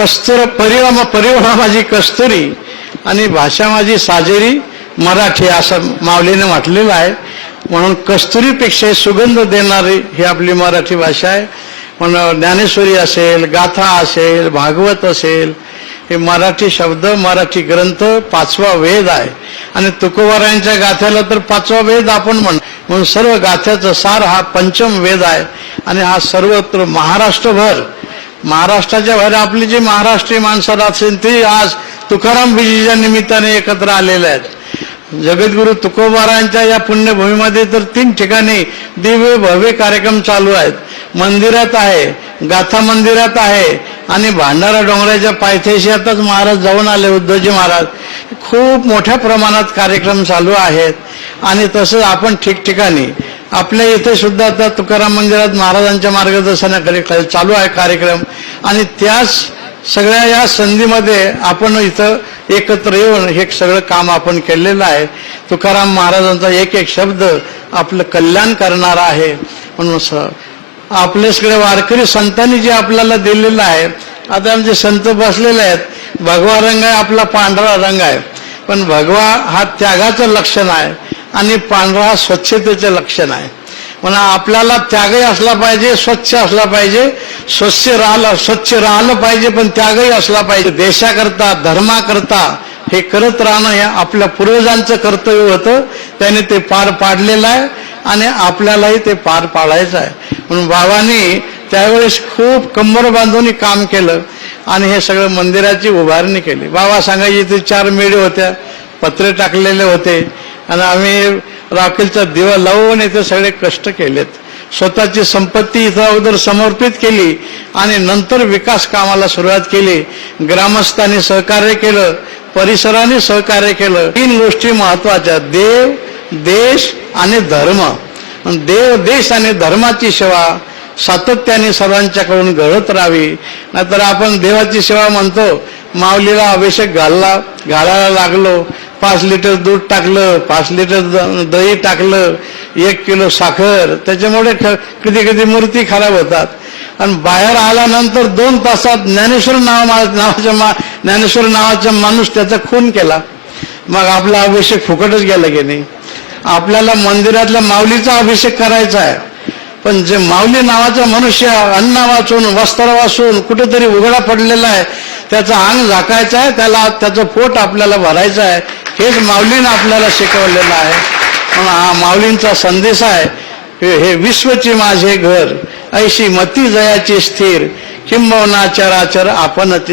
परिवार माझी कस्तुरी आणि भाषा माझी साजेरी मराठी असं माऊलीने म्हटलेलं आहे. म्हणून कस्तुरीपेक्षा सुगंध देणारी ही आपली मराठी भाषा आहे. म्हणून ज्ञानेश्वरी असेल, गाथा असेल, भागवत असेल, हे मराठी शब्द, मराठी ग्रंथ पाचवा वेद आहे. आणि तुकोबारायांच्या गाथ्याला तर पाचवा वेद आपण म्हणून सर्व गाथ्याचा सार हा पंचम वेद आहे. आणि हा सर्वत्र महाराष्ट्रभर, महाराष्ट्राच्या बाहेर आपली जी महाराष्ट्रीय माणसं असेल ते आज तुकाराम बीजेच्या निमित्ताने एकत्र आलेले आहेत. जगद्गुरु तुकोबारायांच्या या पुण्यभूमीमध्ये तर 3 ठिकाणी दिव्य भव्य कार्यक्रम चालू आहेत. मंदिरात आहे, गाथा मंदिरात आहे आणि भांडारा डोंगराच्या पायथ्याशी आताच महाराज जाऊन आले, उद्धवजी महाराज. खूप मोठ्या प्रमाणात कार्यक्रम चालू आहेत. आणि तसंच आपण ठिकठिकाणी आपल्या इथे सुद्धा आता तुकाराम मंदिरात महाराजांच्या मार्गदर्शनाखाली चालू आहे कार्यक्रम. आणि त्याच सगळ्या या संधीमध्ये आपण इथं एकत्र येऊन हे सगळं काम आपण केलेलं आहे. तुकाराम महाराजांचा एक एक शब्द आपलं कल्याण करणारा आहे. म्हणून आपले सगळे वारकरी संतांनी जे आपल्याला दिलेलं आहे, आता आमचे संत बसलेले आहेत. भगवा रंग आहे, आपला पांढरा रंग आहे. पण भगवा हा त्यागाचं लक्षण आहे आणि पांढरा हा स्वच्छतेचं लक्षण आहे. म्हणून आपल्याला त्यागही असला पाहिजे, स्वच्छ असला पाहिजे, स्वच्छ राहिलं पाहिजे, पण त्यागही असला पाहिजे. देशाकरता, धर्माकरता हे करत राहणं हे आपल्या पूर्वजांचं कर्तव्य होतं. त्याने ते पार पाडलेलं आहे आणि आपल्यालाही ते पार पाडायचं आहे. म्हणून बाबांनी त्यावेळेस खूप कंबर बांधून काम केलं आणि हे सगळं मंदिराची उभारणी केली. बाबा सांगायचे इथे 4 मेढे होत्या, पत्रे टाकलेले होते आणि आम्ही राखेलचा दिवा लावून इथे सगळे कष्ट केलेत. स्वतःची संपत्ती इथं अगोदर समर्पित केली आणि नंतर विकास कामाला सुरुवात केली. ग्रामस्थांनी सहकार्य केलं, परिसराने सहकार्य केलं. 3 गोष्टी महत्वाच्या: देव, देश आणि धर्म. देव, देश आणि धर्माची सेवा सातत्याने सर्वांच्याकडून घडत राहावी. नाहीतर आपण देवाची सेवा म्हणतो, माऊलीला अभिषेक घालायला लागलो, 5 लिटर दूध टाकलं, 5 लिटर दही टाकलं, 1 किलो साखर, त्याच्यामुळे कधी कधी मूर्ती खराब होतात. आणि बाहेर आल्यानंतर 2 तासात ज्ञानेश्वर नावाचा माणूस त्याचा खून केला. मग आपला अभिषेक फुकटच गेला की नाही? आपल्याला मंदिरातल्या माऊलीचा अभिषेक करायचा आहे. पण जे माऊली नावाचा मनुष्य अन्न वाचून, वस्त्र वाचून कुठेतरी उघडा पडलेला आहे, त्याचं अंग झाकायचं आहे, त्याचं पोट आपल्याला भरायचं आहे. हेच माऊलीनं आपल्याला शिकवलेलं आहे. म्हणून हा माऊलींचा संदेश आहे. हे विश्वचे माझे घर, ऐशी मती जयाची स्थिर, किंबहुना चराचर आपण